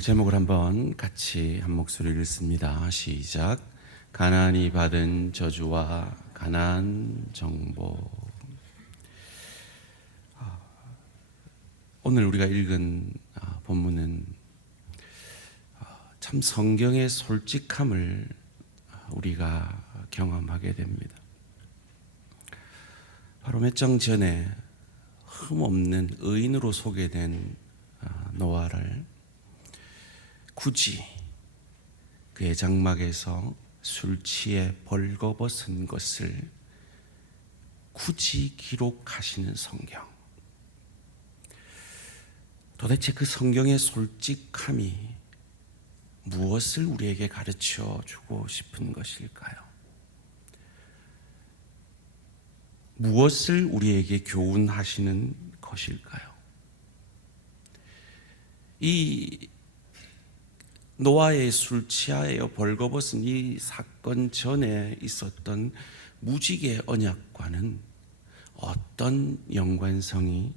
오늘 제목을 한번 같이 한 목소리를 읽습니다. 시작. 가나안이 받은 저주와 가나안 정복. 오늘 우리가 읽은 본문은 참 성경의 솔직함을 우리가 경험하게 됩니다. 바로 몇 장 전에 흠없는 의인으로 소개된 노아를 굳이 그의 장막에서 술 취해 벌거벗은 것을 굳이 기록하시는 성경. 도대체 그 성경의 솔직함이 무엇을 우리에게 가르쳐 주고 싶은 것일까요? 무엇을 우리에게 교훈하시는 것일까요? 이 노아의 술 취하여 벌거벗은 이 사건 전에 있었던 무지개 언약과는 어떤 연관성이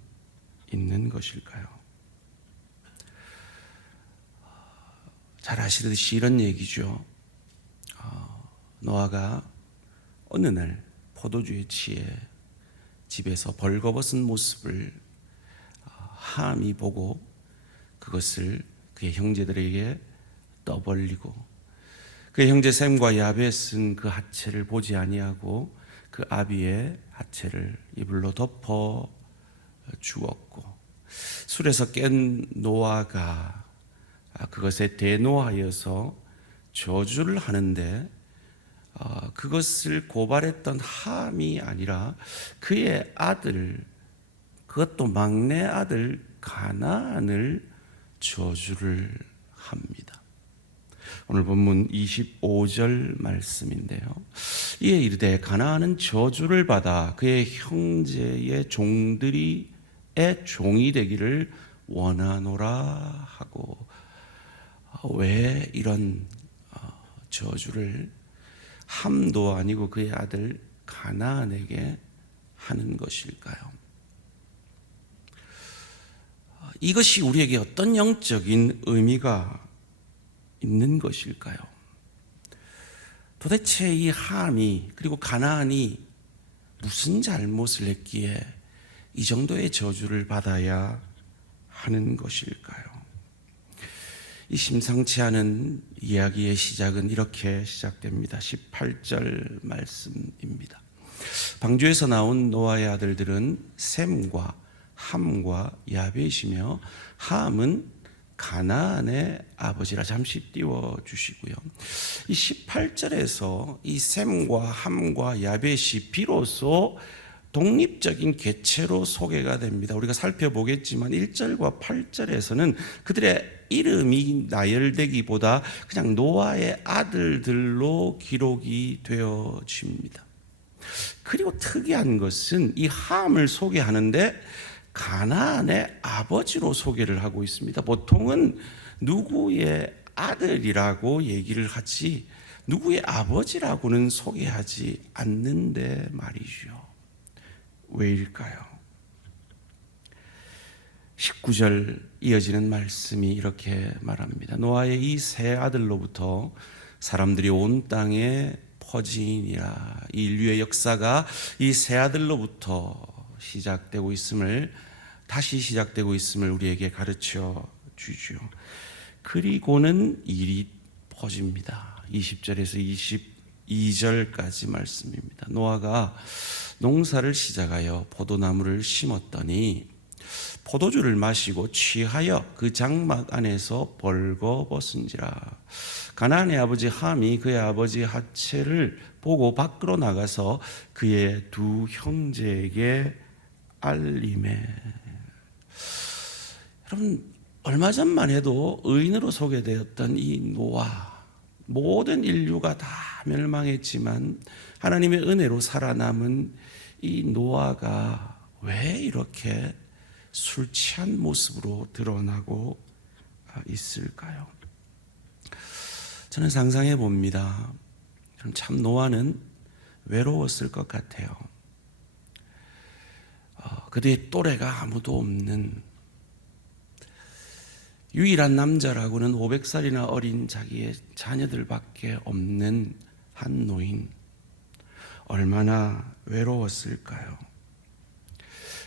있는 것일까요? 잘 아시듯이 이런 얘기죠. 노아가 어느 날 포도주에 취해 집에서 벌거벗은 모습을 함이 보고 그것을 그의 형제들에게 떠벌리고 그의 형제 셈과 야벳은 그 하체를 보지 아니하고 그 아비의 하체를 이불로 덮어 주었고, 술에서 깬 노아가 그것에 대노하여서 저주를 하는데 그것을 고발했던 함이 아니라 그의 아들, 그것도 막내 아들 가나안을 저주를 합니다. 오늘 본문 25절 말씀인데요. 이에 이르되 가나안은 저주를 받아 그의 형제의 종들이의 종이 되기를 원하노라 하고, 왜 이런 저주를 함도 아니고 그의 아들 가나안에게 하는 것일까요? 이것이 우리에게 어떤 영적인 의미가 있는 것일까요? 도대체 이 함이 그리고 가나안이 무슨 잘못을 했기에 이 정도의 저주를 받아야 하는 것일까요? 이 심상치 않은 이야기의 시작은 이렇게 시작됩니다. 18절 말씀입니다. 방주에서 나온 노아의 아들들은 셈과 함과 야벳이며, 함은 가나안의 아버지라. 잠시 띄워주시고요. 이 18절에서 이 셈과 함과 야벳이 비로소 독립적인 개체로 소개가 됩니다. 우리가 살펴보겠지만 1절과 8절에서는 그들의 이름이 나열되기보다 그냥 노아의 아들들로 기록이 되어집니다. 그리고 특이한 것은 이 함을 소개하는데 가나안의 아버지로 소개를 하고 있습니다. 보통은 누구의 아들이라고 얘기를 하지 누구의 아버지라고는 소개하지 않는데 말이죠. 왜일까요? 19절 이어지는 말씀이 이렇게 말합니다. 노아의 이 세 아들로부터 사람들이 온 땅에 퍼지니라. 이 인류의 역사가 이 세 아들로부터 다시 시작되고 있음을 우리에게 가르쳐 주죠. 그리고는 일이 퍼집니다. 20절에서 22절까지 말씀입니다. 노아가 농사를 시작하여 포도나무를 심었더니 포도주를 마시고 취하여 그 장막 안에서 벌거벗은지라. 가나안의 아버지 함이 그의 아버지 하체를 보고 밖으로 나가서 그의 두 형제에게 알림해. 여러분, 얼마 전만 해도 의인으로 소개되었던 이 노아, 모든 인류가 다 멸망했지만 하나님의 은혜로 살아남은 이 노아가 왜 이렇게 술 취한 모습으로 드러나고 있을까요? 저는 상상해 봅니다. 참 노아는 외로웠을 것 같아요. 그들의 또래가 아무도 없는, 유일한 남자라고는 500살이나 어린 자기의 자녀들밖에 없는 한 노인, 얼마나 외로웠을까요?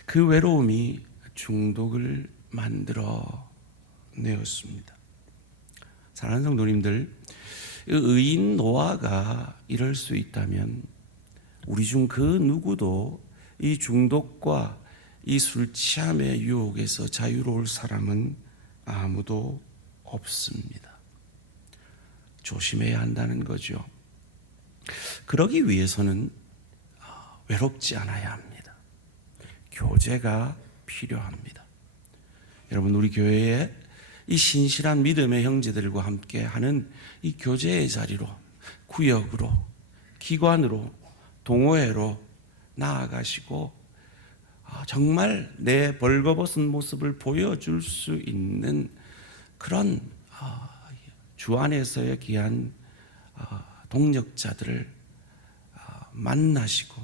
그 외로움이 중독을 만들어 내었습니다. 사랑하는 성도님들, 의인 노아가 이럴 수 있다면 우리 중 그 누구도 이 중독과 이 술 취함의 유혹에서 자유로울 사람은 아무도 없습니다. 조심해야 한다는 거죠. 그러기 위해서는 외롭지 않아야 합니다. 교제가 필요합니다. 여러분, 우리 교회에 이 신실한 믿음의 형제들과 함께 하는 이 교제의 자리로, 구역으로, 기관으로, 동호회로 나아가시고 정말 내 벌거벗은 모습을 보여줄 수 있는 그런 주 안에서의 귀한 동력자들을 만나시고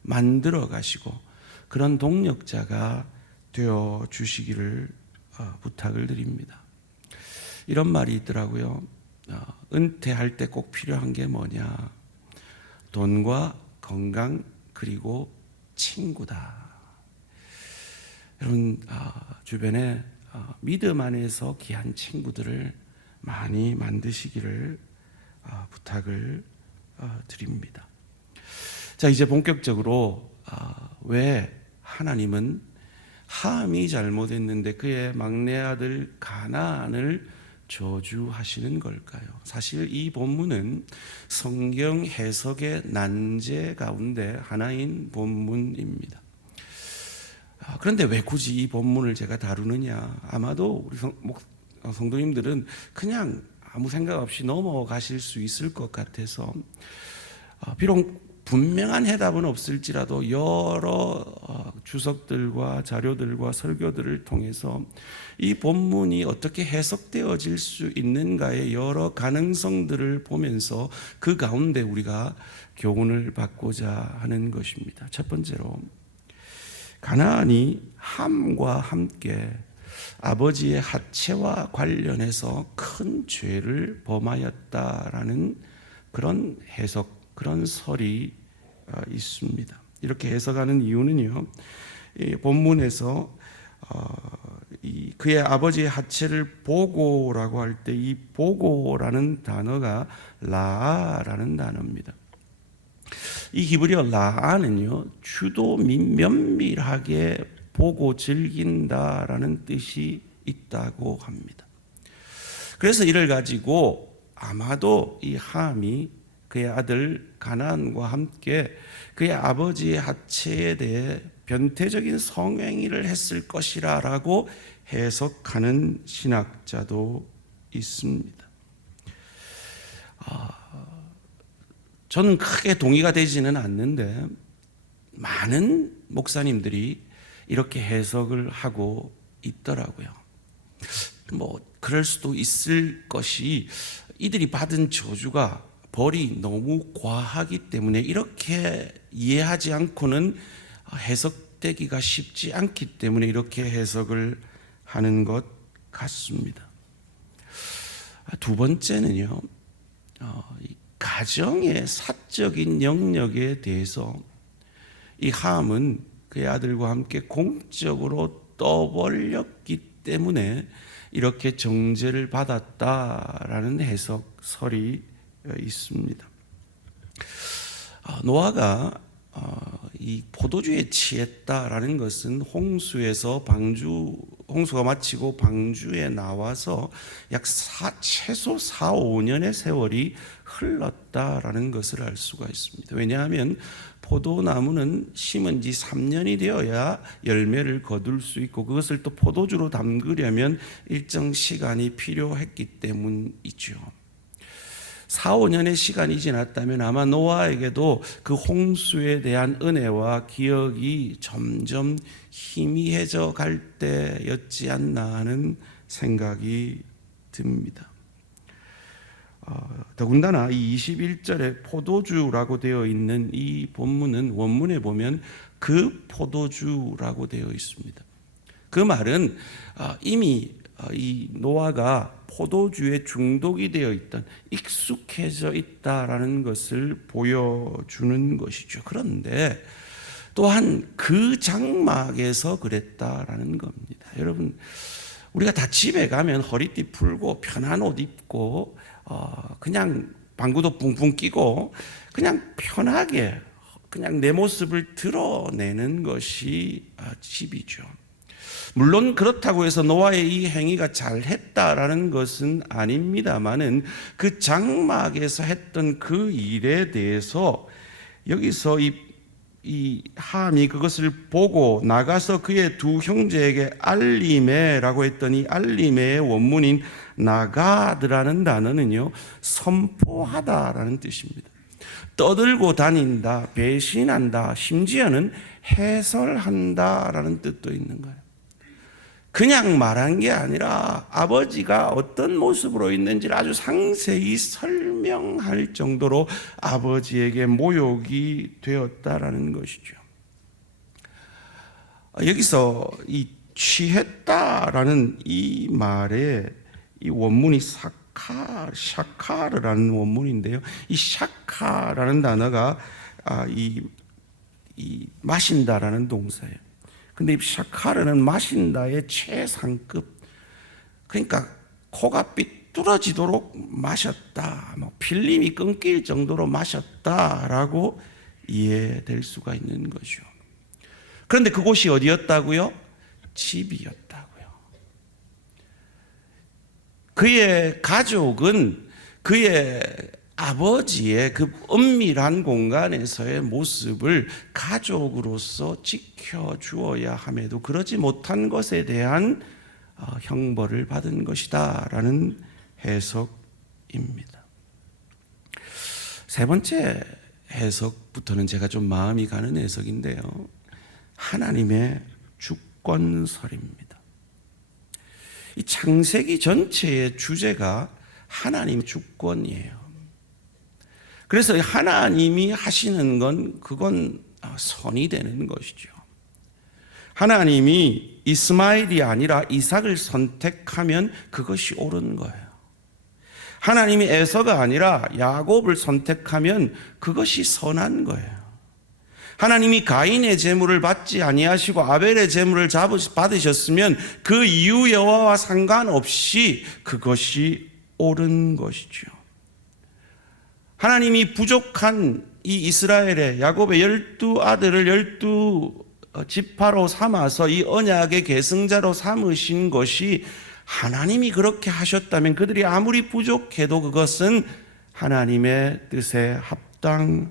만들어 가시고 그런 동력자가 되어 주시기를 부탁을 드립니다. 이런 말이 있더라고요. 은퇴할 때 꼭 필요한 게 뭐냐? 돈과 건강 그리고 친구다. 여러분, 주변에 믿음 안에서 귀한 친구들을 많이 만드시기를 부탁을 드립니다. 자, 이제 본격적으로 왜 하나님은 함이 잘못했는데 그의 막내 아들 가나안을 저주하시는 걸까요? 사실 이 본문은 성경 해석의 난제 가운데 하나인 본문입니다. 그런데 왜 굳이 이 본문을 제가 다루느냐? 아마도 우리 성도님들은 그냥 아무 생각 없이 넘어가실 수 있을 것 같아서, 비록 분명한 해답은 없을지라도 여러 주석들과 자료들과 설교들을 통해서 이 본문이 어떻게 해석되어질 수 있는가의 여러 가능성들을 보면서 그 가운데 우리가 교훈을 받고자 하는 것입니다. 첫 번째로, 가나안이 함과 함께 아버지의 하체와 관련해서 큰 죄를 범하였다라는 그런 해석, 그런 설이 있습니다. 이렇게 해석하는 이유는요, 이 본문에서 그의 아버지의 하체를 보고라고 할 때 이 보고라는 단어가 라아라는 단어입니다. 이 히브리어 라아는요, 주도 면밀하게 보고 즐긴다라는 뜻이 있다고 합니다. 그래서 이를 가지고 아마도 이 함이 그의 아들 가나안과 함께 그의 아버지의 하체에 대해 변태적인 성행위를 했을 것이라고 해석하는 신학자도 있습니다. 저는 크게 동의가 되지는 않는데 많은 목사님들이 이렇게 해석을 하고 있더라고요. 그럴 수도 있을 것이, 이들이 받은 저주가 벌이 너무 과하기 때문에 이렇게 이해하지 않고는 해석되기가 쉽지 않기 때문에 이렇게 해석을 하는 것 같습니다. 두 번째는요, 가정의 사적인 영역에 대해서 이 함은 그의 아들과 함께 공적으로 떠벌렸기 때문에 이렇게 정죄를 받았다라는 해석설이 있습니다. 노아가 이 포도주에 취했다라는 것은 홍수가 마치고 방주에 나와서 약 최소 4, 5년의 세월이 흘렀다라는 것을 알 수가 있습니다. 왜냐하면 포도나무는 심은 지 3년이 되어야 열매를 거둘 수 있고 그것을 또 포도주로 담그려면 일정 시간이 필요했기 때문이죠. 4, 5년의 시간이 지났다면 아마 노아에게도 그 홍수에 대한 은혜와 기억이 점점 희미해져 갈 때였지 않나 하는 생각이 듭니다. 더군다나 이 21절에 포도주라고 되어 있는 이 본문은 원문에 보면 그 포도주라고 되어 있습니다. 그 말은 이미 이 노아가 포도주에 중독이 되어 있던, 익숙해져 있다라는 것을 보여주는 것이죠. 그런데 또한 그 장막에서 그랬다라는 겁니다. 여러분, 우리가 다 집에 가면 허리띠 풀고 편한 옷 입고 그냥 방구도 붕붕 끼고 그냥 편하게 그냥 내 모습을 드러내는 것이 집이죠. 물론 그렇다고 해서 노아의 이 행위가 잘했다라는 것은 아닙니다만은 그 장막에서 했던 그 일에 대해서 여기서 이 함이 그것을 보고 나가서 그의 두 형제에게 알리메라고 했더니 알리메의 원문인 나가드라는 단어는요, 선포하다라는 뜻입니다. 떠들고 다닌다, 배신한다, 심지어는 해설한다라는 뜻도 있는 거예요. 그냥 말한 게 아니라 아버지가 어떤 모습으로 있는지를 아주 상세히 설명할 정도로 아버지에게 모욕이 되었다라는 것이죠. 여기서 이 취했다라는 이 말에 이 원문이 샤카르라는 원문인데요. 이 샤카라는 단어가 이 마신다라는 동사예요. 근데 이 샤카르는 마신다의 최상급, 그러니까 코가 삐뚤어지도록 마셨다, 필름이 끊길 정도로 마셨다라고 이해될 수가 있는 거죠. 그런데 그곳이 어디였다고요? 집이었다고요. 그의 가족은 그의 아버지의 그 은밀한 공간에서의 모습을 가족으로서 지켜주어야 함에도 그러지 못한 것에 대한 형벌을 받은 것이다 라는 해석입니다. 세 번째 해석부터는 제가 좀 마음이 가는 해석인데요, 하나님의 주권설입니다. 이 창세기 전체의 주제가 하나님의 주권이에요. 그래서 하나님이 하시는 건 그건 선이 되는 것이죠. 하나님이 이스마엘이 아니라 이삭을 선택하면 그것이 옳은 거예요. 하나님이 에서가 아니라 야곱을 선택하면 그것이 선한 거예요. 하나님이 가인의 제물을 받지 아니하시고 아벨의 제물을 받으셨으면 그 이유 여하와 상관없이 그것이 옳은 것이죠. 하나님이 부족한 이 이스라엘의 야곱의 12아들을 12지파로 삼아서 이 언약의 계승자로 삼으신 것이, 하나님이 그렇게 하셨다면 그들이 아무리 부족해도 그것은 하나님의 뜻에 합당한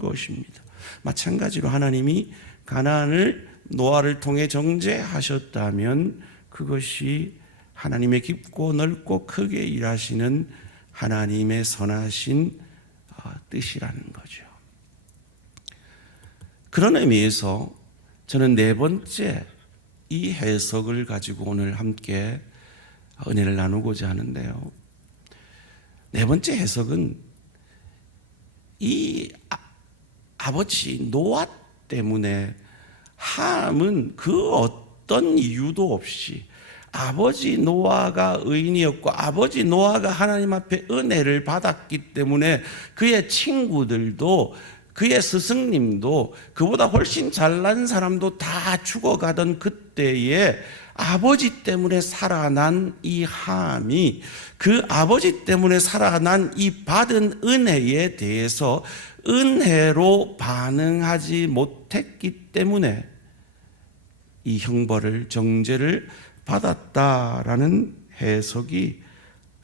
것입니다. 마찬가지로 하나님이 가나안을 노아를 통해 정죄하셨다면 그것이 하나님의 깊고 넓고 크게 일하시는 하나님의 선하신 뜻이라는 거죠. 그런 의미에서 저는 네 번째 이 해석을 가지고 오늘 함께 은혜를 나누고자 하는데요, 네 번째 해석은 이 아버지 노아 때문에 함은 그 어떤 이유도 없이, 아버지 노아가 의인이었고 아버지 노아가 하나님 앞에 은혜를 받았기 때문에 그의 친구들도, 그의 스승님도, 그보다 훨씬 잘난 사람도 다 죽어가던 그때에 아버지 때문에 살아난 이 함이, 그 아버지 때문에 살아난 이 받은 은혜에 대해서 은혜로 반응하지 못했기 때문에 이 형벌을, 정죄를 받았다라는 해석이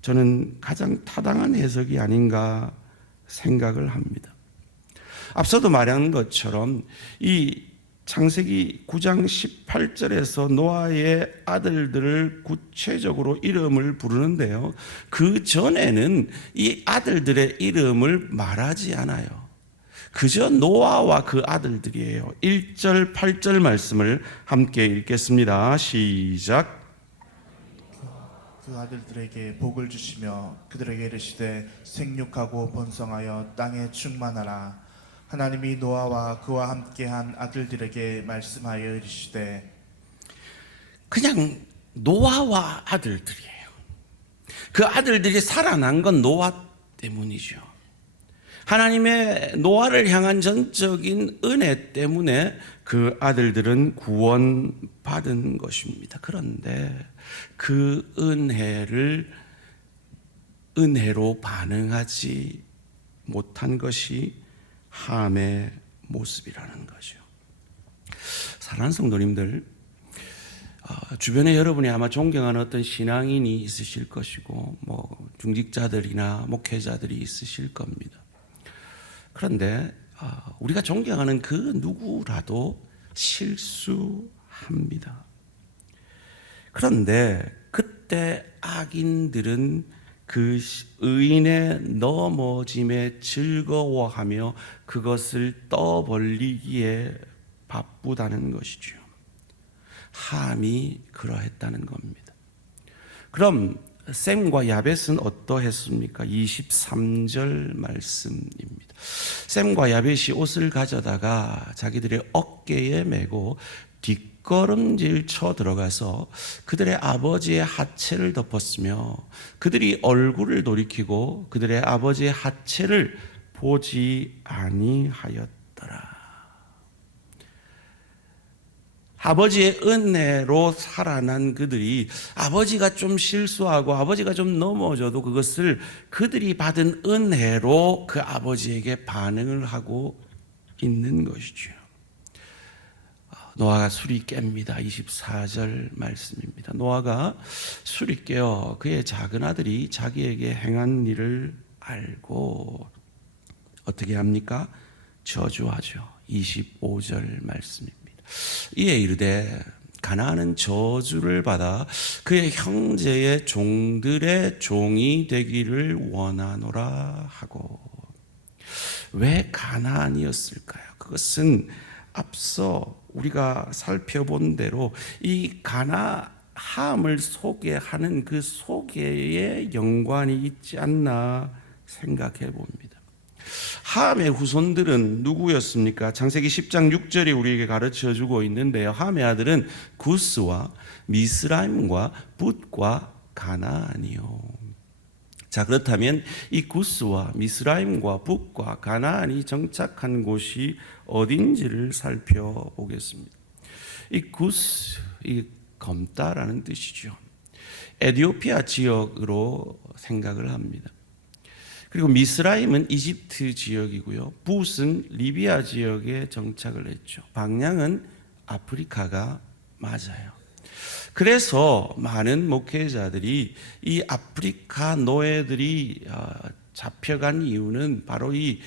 저는 가장 타당한 해석이 아닌가 생각을 합니다. 앞서도 말한 것처럼 이 창세기 9장 18절에서 노아의 아들들을 구체적으로 이름을 부르는데요, 그 전에는 이 아들들의 이름을 말하지 않아요. 그저 노아와 그 아들들이에요. 1절 8절 말씀을 함께 읽겠습니다. 시작. 그 아들들에게 복을 주시며 그들에게 이르시되 생육하고 번성하여 땅에 충만하라. 하나님이 노아와 그와 함께한 아들들에게 말씀하여 이르시되, 그냥 노아와 아들들이에요. 그 아들들이 살아난 건 노아 때문이죠. 하나님의 노아를 향한 전적인 은혜 때문에 그 아들들은 구원받은 것입니다. 그런데 그 은혜로 반응하지 못한 것이 함의 모습이라는 거죠. 사랑하는 성도님들, 주변에 여러분이 아마 존경하는 어떤 신앙인이 있으실 것이고 중직자들이나 목회자들이 있으실 겁니다. 그런데 우리가 존경하는 그 누구라도 실수합니다. 그런데 그때 악인들은 그 의인의 넘어짐에 즐거워하며 그것을 떠벌리기에 바쁘다는 것이죠. 함이 그러했다는 겁니다. 그럼 셈과 야벳은 어떠했습니까? 23절 말씀입니다. 셈과 야벳이 옷을 가져다가 자기들의 어깨에 메고 뒷걸음질 쳐 들어가서 그들의 아버지의 하체를 덮었으며 그들이 얼굴을 돌이키고 그들의 아버지의 하체를 보지 아니하였더라. 아버지의 은혜로 살아난 그들이 아버지가 좀 실수하고 아버지가 좀 넘어져도 그것을 그들이 받은 은혜로 그 아버지에게 반응을 하고 있는 것이죠. 노아가 술이 깹니다. 24절 말씀입니다. 노아가 술이 깨어 그의 작은 아들이 자기에게 행한 일을 알고 어떻게 합니까? 저주하죠. 25절 말씀입니다. 이에 이르되 가나안은 저주를 받아 그의 형제의 종들의 종이 되기를 원하노라 하고. 왜 가나안이었을까요? 그것은 앞서 우리가 살펴본 대로 이 가나함을 소개하는 그 소개에 연관이 있지 않나 생각해 봅니다. 함의 후손들은 누구였습니까? 창세기 10장 6절이 우리에게 가르쳐 주고 있는데요. 함의 아들은 구스와 미스라임과 붓과 가나안이요. 자, 그렇다면 이 구스와 미스라임과 붓과 가나안이 정착한 곳이 어딘지를 살펴보겠습니다. 이 구스, 이 검다라는 뜻이죠. 에티오피아 지역으로 생각을 합니다. 그리고 미스라임은 이집트 지역이고요. 붓은 리비아 지역에 정착을 했죠. 방향은 아프리카가 맞아요. 그래서 많은 목회자들이 이 아프리카 노예들이 잡혀간 이유는 바로 이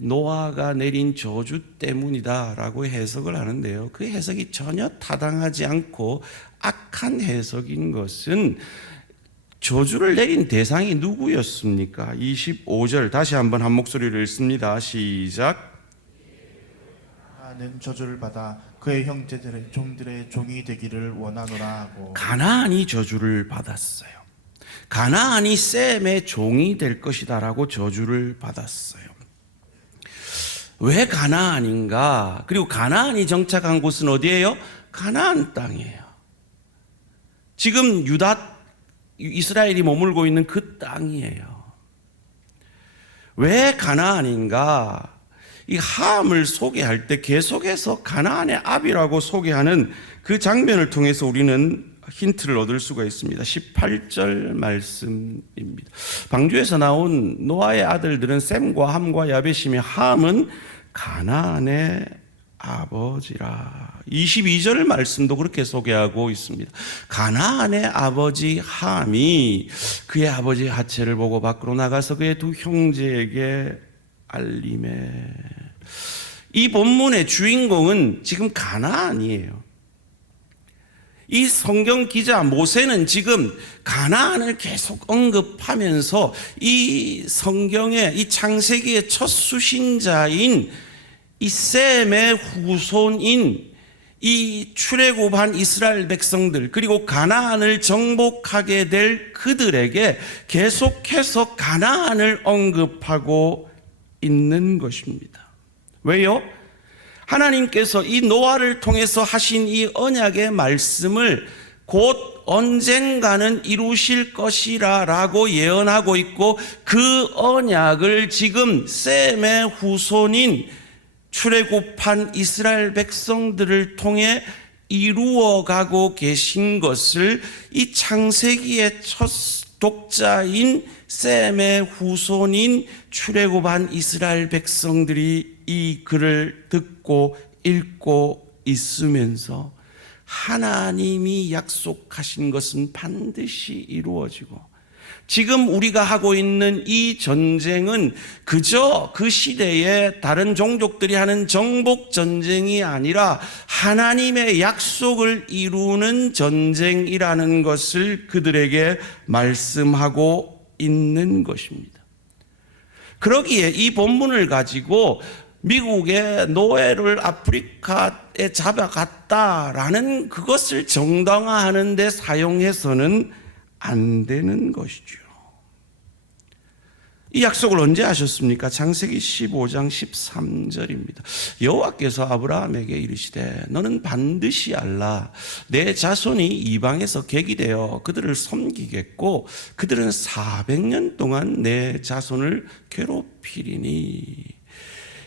노아가 내린 저주 때문이다라고 해석을 하는데요. 그 해석이 전혀 타당하지 않고 악한 해석인 것은 저주를 내린 대상이 누구였습니까? 25절 다시 한번 한 목소리를 읽습니다. 시작. 가나안은 저주를 받아 그의 형제들의 종들의 종이 되기를 원하노라 하고. 가나안이 저주를 받았어요. 가나안이 셈의 종이 될 것이다라고 저주를 받았어요. 왜 가나안인가? 그리고 가나안이 정착한 곳은 어디예요? 가나안 땅이에요. 지금 이스라엘이 머물고 있는 그 땅이에요. 왜 가나안인가? 이 함을 소개할 때 계속해서 가나안의 아비라고 소개하는 그 장면을 통해서 우리는 힌트를 얻을 수가 있습니다. 18절 말씀입니다. 방주에서 나온 노아의 아들들은 셈과 함과 야벳이며 함은 가나안의 아버지라. 22절 말씀도 그렇게 소개하고 있습니다. 가나안의 아버지 함이 그의 아버지의 하체를 보고 밖으로 나가서 그의 두 형제에게 알림에. 이 본문의 주인공은 지금 가나안이에요. 이 성경 기자 모세는 지금 가나안을 계속 언급하면서 이 성경의 이 창세기의 첫 수신자인 이 셈의 후손인 이 출애굽한 이스라엘 백성들 그리고 가나안을 정복하게 될 그들에게 계속해서 가나안을 언급하고 있는 것입니다. 왜요? 하나님께서 이 노아를 통해서 하신 이 언약의 말씀을 곧 언젠가는 이루실 것이라 라고 예언하고 있고, 그 언약을 지금 셈의 후손인 출애굽한 이스라엘 백성들을 통해 이루어가고 계신 것을 이 창세기의 첫 독자인 셈의 후손인 출애굽한 이스라엘 백성들이 이 글을 듣고 읽고 있으면서 하나님이 약속하신 것은 반드시 이루어지고, 지금 우리가 하고 있는 이 전쟁은 그저 그 시대에 다른 종족들이 하는 정복 전쟁이 아니라 하나님의 약속을 이루는 전쟁이라는 것을 그들에게 말씀하고 있는 것입니다. 그러기에 이 본문을 가지고 미국의 노예를 아프리카에 잡아갔다라는 그것을 정당화하는 데 사용해서는 안 되는 것이죠. 이 약속을 언제 하셨습니까? 창세기 15장 13절입니다. 여호와께서 아브라함에게 이르시되 너는 반드시 알라. 내 자손이 이방에서 객이 되어 그들을 섬기겠고 그들은 400년 동안 내 자손을 괴롭히리니.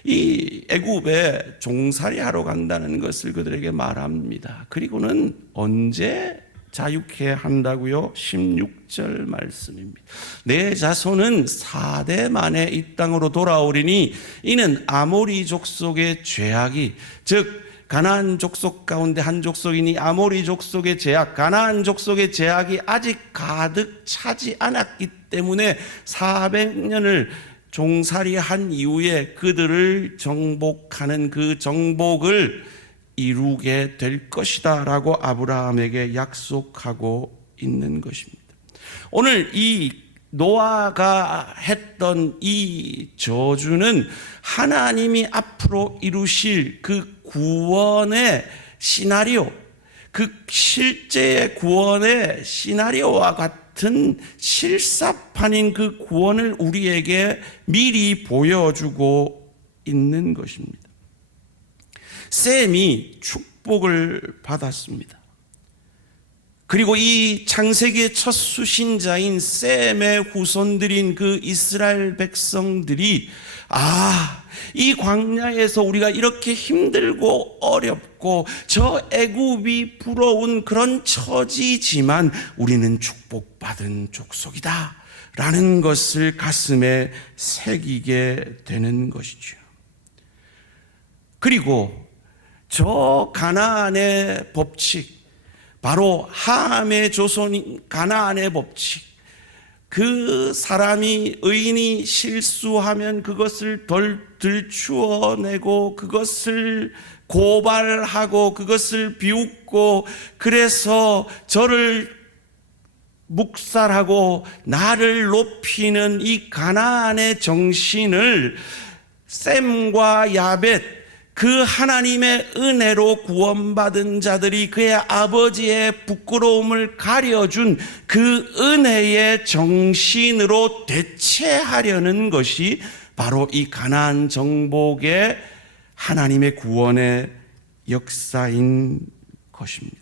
이 애굽에 종살이 하러 간다는 것을 그들에게 말합니다. 그리고는 언제 자유케 한다고요? 16절 말씀입니다. 내 자손은 4대 만에 이 땅으로 돌아오리니 이는 아모리 족속의 죄악이, 즉 가나안 족속 가운데 한 족속이니 아모리 족속의 죄악, 가나안 족속의 죄악이 아직 가득 차지 않았기 때문에 400년을 종살이한 이후에 그들을 정복하는 그 정복을 이루게 될 것이다 라고 아브라함에게 약속하고 있는 것입니다. 오늘 이 노아가 했던 이 저주는 하나님이 앞으로 이루실 그 구원의 시나리오, 그 실제의 구원의 시나리오와 같은 실사판인 그 구원을 우리에게 미리 보여주고 있는 것입니다. 셈이 축복을 받았습니다. 그리고 이 창세기의 첫 수신자인 셈의 후손들인 그 이스라엘 백성들이 이 광야에서 우리가 이렇게 힘들고 어렵고 저 애굽이 부러운 그런 처지지만 우리는 축복받은 족속이다 라는 것을 가슴에 새기게 되는 것이죠. 그리고 저 가나안의 법칙, 바로 함의 조선인 가나안의 법칙, 그 사람이 의인이 실수하면 그것을 들추어내고 그것을 고발하고 그것을 비웃고 그래서 저를 묵살하고 나를 높이는 이 가나안의 정신을 셈과 야벳, 그 하나님의 은혜로 구원받은 자들이 그의 아버지의 부끄러움을 가려준 그 은혜의 정신으로 대체하려는 것이 바로 이 가나안 정복의 하나님의 구원의 역사인 것입니다.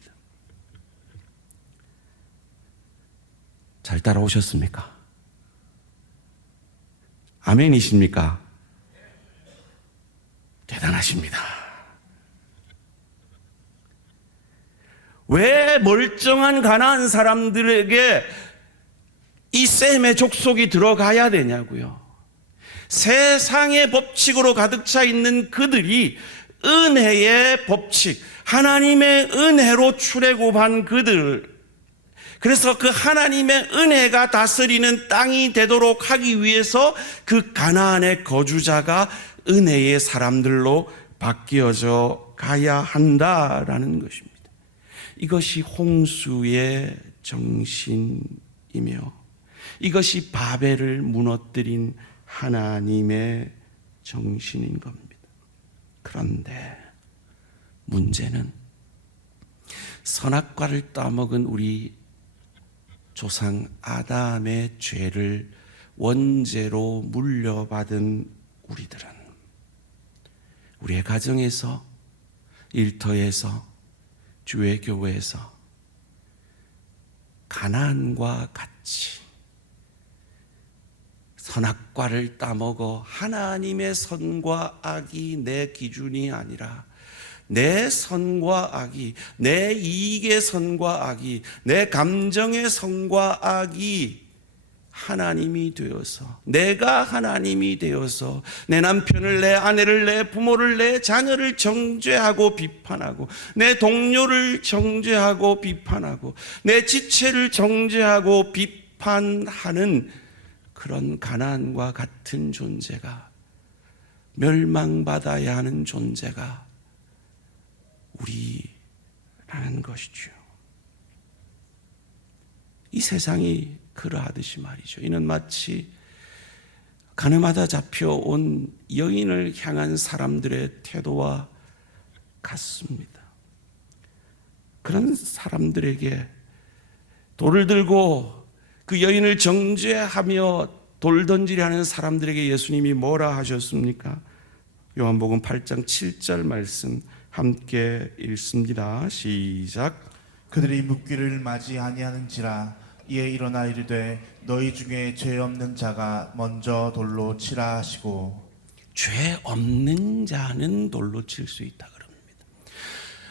잘 따라오셨습니까? 아멘이십니까? 대단하십니다. 왜 멀쩡한 가나안 사람들에게 이 셈의 족속이 들어가야 되냐고요. 세상의 법칙으로 가득 차 있는 그들이 은혜의 법칙, 하나님의 은혜로 출애굽한 그들, 그래서 그 하나님의 은혜가 다스리는 땅이 되도록 하기 위해서 그 가나안의 거주자가 은혜의 사람들로 바뀌어져 가야 한다라는 것입니다. 이것이 홍수의 정신이며 이것이 바벨을 무너뜨린 하나님의 정신인 겁니다. 그런데 문제는 선악과를 따먹은 우리 조상 아담의 죄를 원죄로 물려받은 우리들은 우리의 가정에서, 일터에서, 주의 교회에서 가나안과 같이 선악과를 따먹어 하나님의 선과 악이 내 기준이 아니라 내 선과 악이, 내 이익의 선과 악이, 내 감정의 선과 악이 하나님이 되어서, 내가 하나님이 되어서 내 남편을, 내 아내를, 내 부모를, 내 자녀를 정죄하고 비판하고, 내 동료를 정죄하고 비판하고, 내 지체를 정죄하고 비판하는 그런 가나안과 같은 존재가, 멸망받아야 하는 존재가 우리라는 것이죠. 이 세상이 그러하듯이 말이죠. 이는 마치 가늠하다 잡혀온 여인을 향한 사람들의 태도와 같습니다. 그런 사람들에게 돌을 들고 그 여인을 정죄하며 돌 던지려 하는 사람들에게 예수님이 뭐라 하셨습니까? 요한복음 8장 7절 말씀 함께 읽습니다. 시작. 그들이 묻기를 맞이 아니하는지라 이에 일어나 이르되 너희 중에 죄 없는 자가 먼저 돌로 치라 하시고. 죄 없는 자는 돌로 칠 수 있다 그럽니다.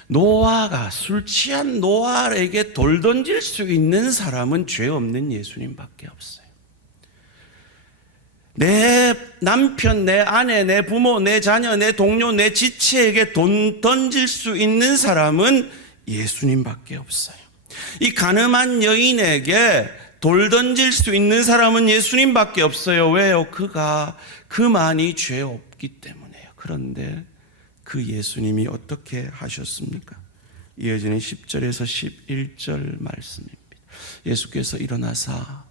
노아가, 술 취한 노아에게 돌 던질 수 있는 사람은 죄 없는 예수님밖에 없어요. 내 남편, 내 아내, 내 부모, 내 자녀, 내 동료, 내 지체에게 돈 던질 수 있는 사람은 예수님밖에 없어요. 이 가늠한 여인에게 돌 던질 수 있는 사람은 예수님밖에 없어요. 왜요? 그가 그만이 죄 없기 때문에요. 그런데 그 예수님이 어떻게 하셨습니까? 이어지는 10절에서 11절 말씀입니다. 예수께서 일어나사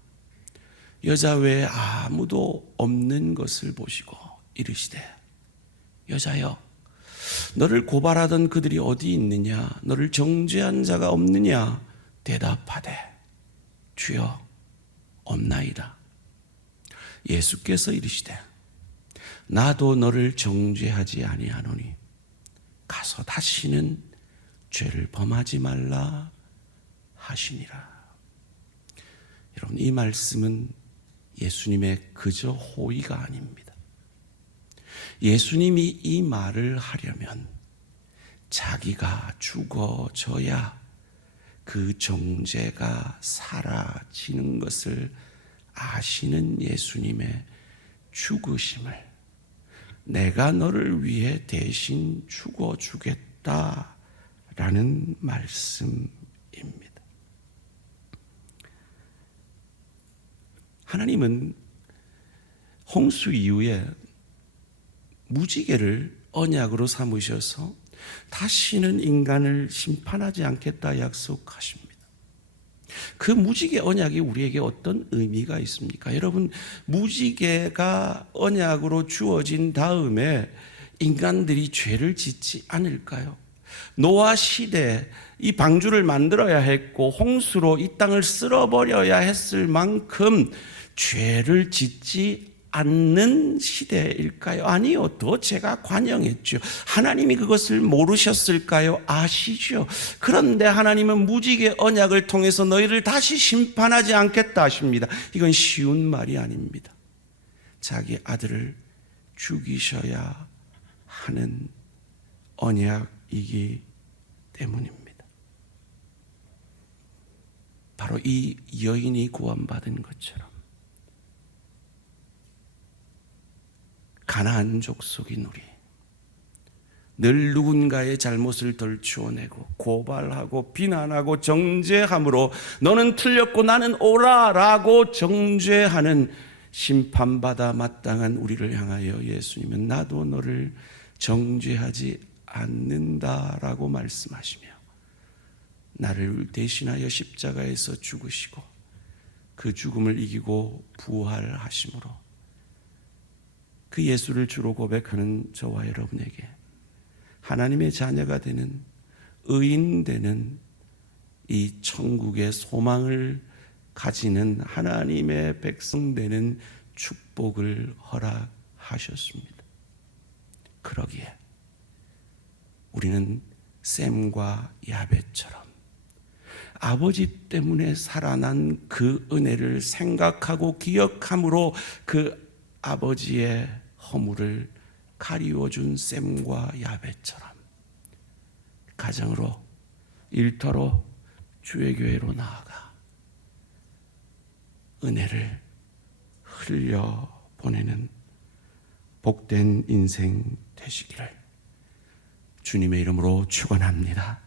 여자 외에 아무도 없는 것을 보시고 이르시되 여자여, 너를 고발하던 그들이 어디 있느냐? 너를 정죄한 자가 없느냐? 대답하되 주여 없나이다. 예수께서 이르시되 나도 너를 정죄하지 아니하노니 가서 다시는 죄를 범하지 말라 하시니라. 여러분, 이 말씀은 예수님의 그저 호의가 아닙니다. 예수님이 이 말을 하려면 자기가 죽어져야 그 정죄가 사라지는 것을 아시는 예수님의 죽으심을, 내가 너를 위해 대신 죽어주겠다라는 말씀입니다. 하나님은 홍수 이후에 무지개를 언약으로 삼으셔서 다시는 인간을 심판하지 않겠다 약속하십니다. 그 무지개 언약이 우리에게 어떤 의미가 있습니까? 여러분, 무지개가 언약으로 주어진 다음에 인간들이 죄를 짓지 않을까요? 노아 시대 이 방주를 만들어야 했고 홍수로 이 땅을 쓸어버려야 했을 만큼 죄를 짓지 않는 시대일까요? 아니요, 더 죄가 관영했죠. 하나님이 그것을 모르셨을까요? 아시죠. 그런데 하나님은 무지개 언약을 통해서 너희를 다시 심판하지 않겠다 하십니다. 이건 쉬운 말이 아닙니다. 자기 아들을 죽이셔야 하는 언약이기 때문입니다. 바로 이 여인이 구원받은 것처럼 가나안 족속인 우리, 늘 누군가의 잘못을 덜추어내고 고발하고 비난하고 정죄함으로 너는 틀렸고 나는 옳아라고 정죄하는 심판받아 마땅한 우리를 향하여 예수님은 나도 너를 정죄하지 않는다라고 말씀하시며 나를 대신하여 십자가에서 죽으시고 그 죽음을 이기고 부활하심으로 그 예수를 주로 고백하는 저와 여러분에게 하나님의 자녀가 되는, 의인 되는 이 천국의 소망을 가지는 하나님의 백성 되는 축복을 허락하셨습니다. 그러기에 우리는 셈과 야벳처럼 아버지 때문에 살아난 그 은혜를 생각하고 기억함으로 그 아버지의 허물을 가리워준 샘과 야벳처럼 가정으로, 일터로, 주의 교회로 나아가 은혜를 흘려보내는 복된 인생 되시기를 주님의 이름으로 축원합니다.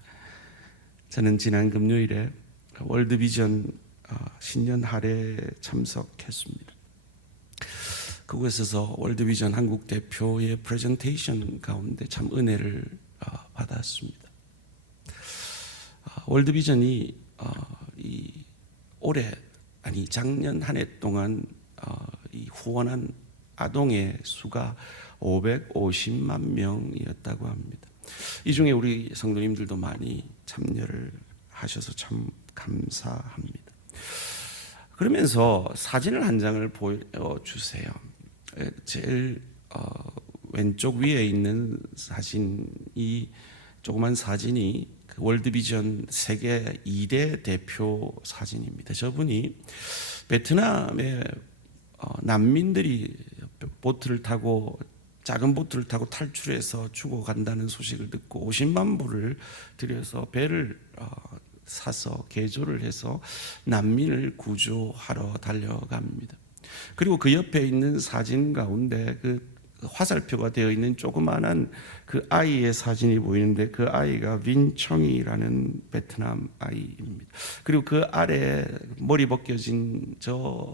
저는 지난 금요일에 월드비전 신년 할애에 참석했습니다. 그곳에서 월드비전 한국 대표의 프레젠테이션 가운데 참 은혜를 받았습니다. 월드비전이 작년 한 해 동안 이 후원한 아동의 수가 550만 명이었다고 합니다. 이 중에 우리 성도님들도 많이 참여를 하셔서 참 감사합니다. 그러면서 사진을 한 장을 보여주세요. 제일 왼쪽 위에 있는 사진이, 조그만 사진이 그 월드비전 세계 2대 대표 사진입니다. 저분이 베트남의 난민들이 작은 보트를 타고 탈출해서 죽어간다는 소식을 듣고 50만 불을 들여서 배를 사서 개조를 해서 난민을 구조하러 달려갑니다. 그리고 그 옆에 있는 사진 가운데 그 화살표가 되어 있는 조그마한 그 아이의 사진이 보이는데, 그 아이가 빈청이라는 베트남 아이입니다. 그리고 그 아래 머리 벗겨진 저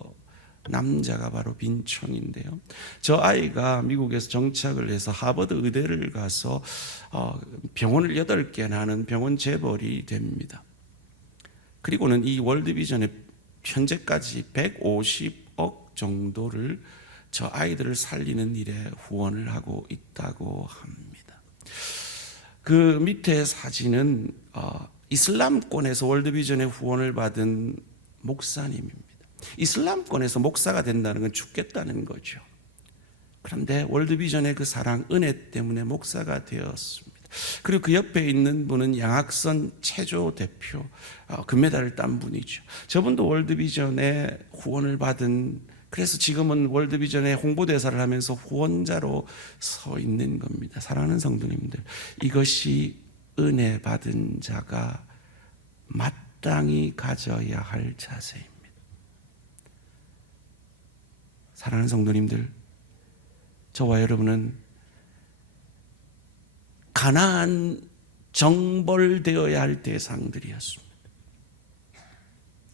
남자가 바로 빈청인데요. 저 아이가 미국에서 정착을 해서 하버드 의대를 가서 병원을 8개나 하는 병원 재벌이 됩니다. 그리고는 이 월드비전에 현재까지 150억 정도를 저 아이들을 살리는 일에 후원을 하고 있다고 합니다. 그 밑에 사진은 이슬람권에서 월드비전의 후원을 받은 목사님입니다. 이슬람권에서 목사가 된다는 건 죽겠다는 거죠. 그런데 월드비전의 그 사랑, 은혜 때문에 목사가 되었습니다. 그리고 그 옆에 있는 분은 양학선 체조 대표, 금메달을 딴 분이죠. 저분도 월드비전의 후원을 받은, 그래서 지금은 월드비전의 홍보대사를 하면서 후원자로 서 있는 겁니다. 사랑하는 성도님들, 이것이 은혜 받은 자가 마땅히 가져야 할 자세입니다. 사랑하는 성도님들, 저와 여러분은 가나안 정벌되어야 할 대상들이었습니다.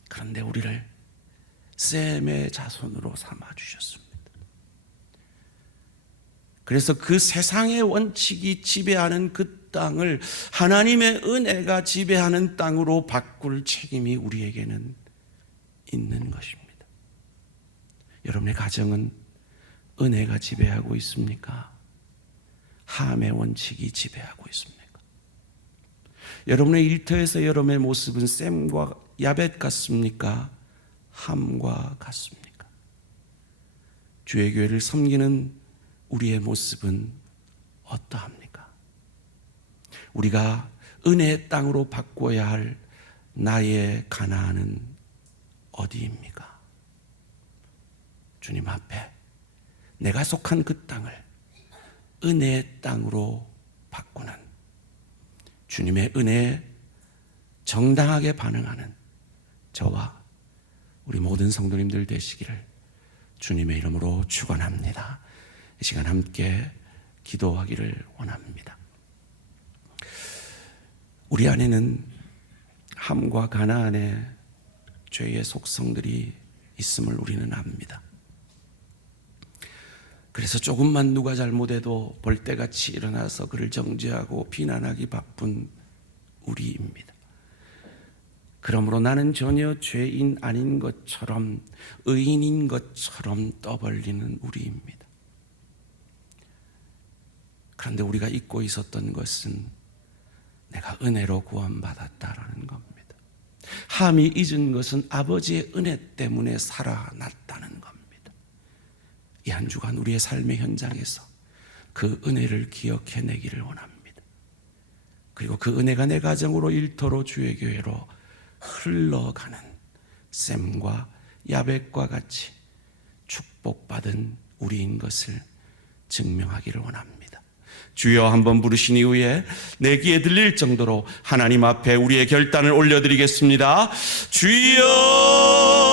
그런데 우리를 셈의 자손으로 삼아주셨습니다. 그래서 그 세상의 원칙이 지배하는 그 땅을 하나님의 은혜가 지배하는 땅으로 바꿀 책임이 우리에게는 있는 것입니다. 여러분의 가정은 은혜가 지배하고 있습니까? 함의 원칙이 지배하고 있습니까? 여러분의 일터에서 여러분의 모습은 셈과 야벳 같습니까? 함과 같습니까? 주의 교회를 섬기는 우리의 모습은 어떠합니까? 우리가 은혜의 땅으로 바꿔야 할 나의 가나안은 어디입니까? 주님 앞에 내가 속한 그 땅을 은혜의 땅으로 바꾸는, 주님의 은혜에 정당하게 반응하는 저와 우리 모든 성도님들 되시기를 주님의 이름으로 축원합니다. 이 시간 함께 기도하기를 원합니다. 우리 안에는 함과 가나안의 죄의 속성들이 있음을 우리는 압니다. 그래서 조금만 누가 잘못해도 벌떼같이 일어나서 그를 정죄하고 비난하기 바쁜 우리입니다. 그러므로 나는 전혀 죄인 아닌 것처럼, 의인인 것처럼 떠벌리는 우리입니다. 그런데 우리가 잊고 있었던 것은 내가 은혜로 구원받았다라는 겁니다. 함이 잊은 것은 아버지의 은혜 때문에 살아났다는 겁니다. 이 한 주간 우리의 삶의 현장에서 그 은혜를 기억해내기를 원합니다. 그리고 그 은혜가 내 가정으로, 일터로, 주의 교회로 흘러가는 셈과 야벳과 같이 축복받은 우리인 것을 증명하기를 원합니다. 주여 한번 부르신 이후에 내 귀에 들릴 정도로 하나님 앞에 우리의 결단을 올려드리겠습니다. 주여